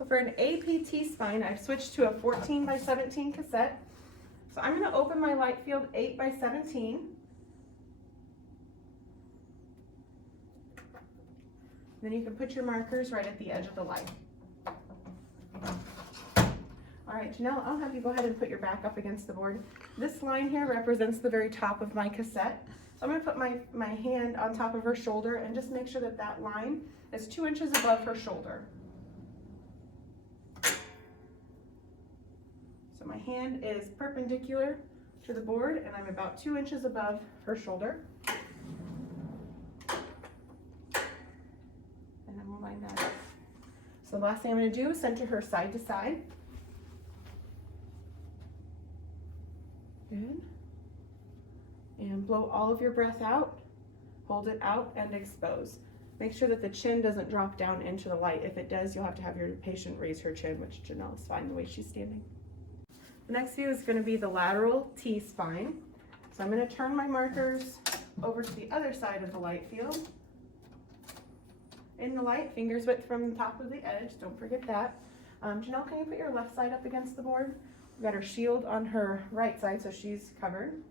So for an APT spine, I've switched to a 14 by 17 cassette. So I'm going to open my light field 8 by 17. Then you can put your markers right at the edge of the light. All right, Janelle, I'll have you go ahead and put your back up against the board. This line here represents the very top of my cassette. So I'm going to put my hand on top of her shoulder and just make sure that that line is 2 inches above her shoulder. So my hand is perpendicular to the board and I'm about 2 inches above her shoulder. And then we'll line that up. So the last thing I'm going to do is center her side to side. Good. And blow all of your breath out, hold it out, and expose. Make sure that the chin doesn't drop down into the light. If it does, you'll have to have your patient raise her chin, which Janelle is fine the way she's standing. The next view is going to be the lateral T-spine. So I'm going to turn my markers over to the other side of the light field. In the light, fingers width from the top of the edge, don't forget that. Janelle, can you put your left side up against the board? We've got her shield on her right side, so she's covered.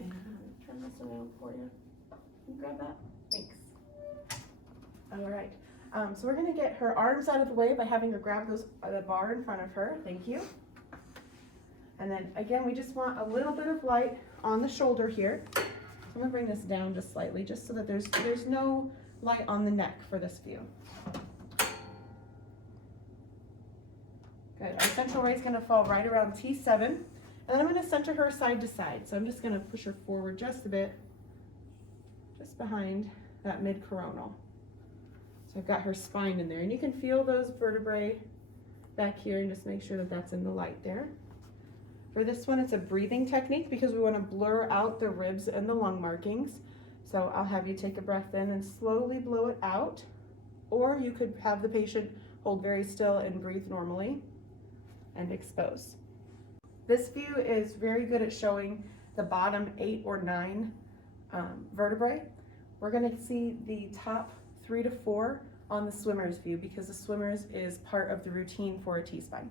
And turn this around for you. Can you grab that? Thanks. All right. So we're going to get her arms out of the way by having her grab the bar in front of her. Thank you. And then again, we just want a little bit of light on the shoulder here. So I'm going to bring this down just slightly, just so that there's no light on the neck for this view. Good. Our central ray is going to fall right around T7. And then I'm going to center her side to side. So I'm just going to push her forward just a bit, just behind that mid-coronal. So I've got her spine in there. And you can feel those vertebrae back here and just make sure that that's in the light there. For this one, it's a breathing technique because we want to blur out the ribs and the lung markings. So I'll have you take a breath in and slowly blow it out. Or you could have the patient hold very still and breathe normally and expose. This view is very good at showing the bottom 8 or 9 vertebrae. We're going to see the top 3 to 4 on the swimmer's view because the swimmer's is part of the routine for a T-spine.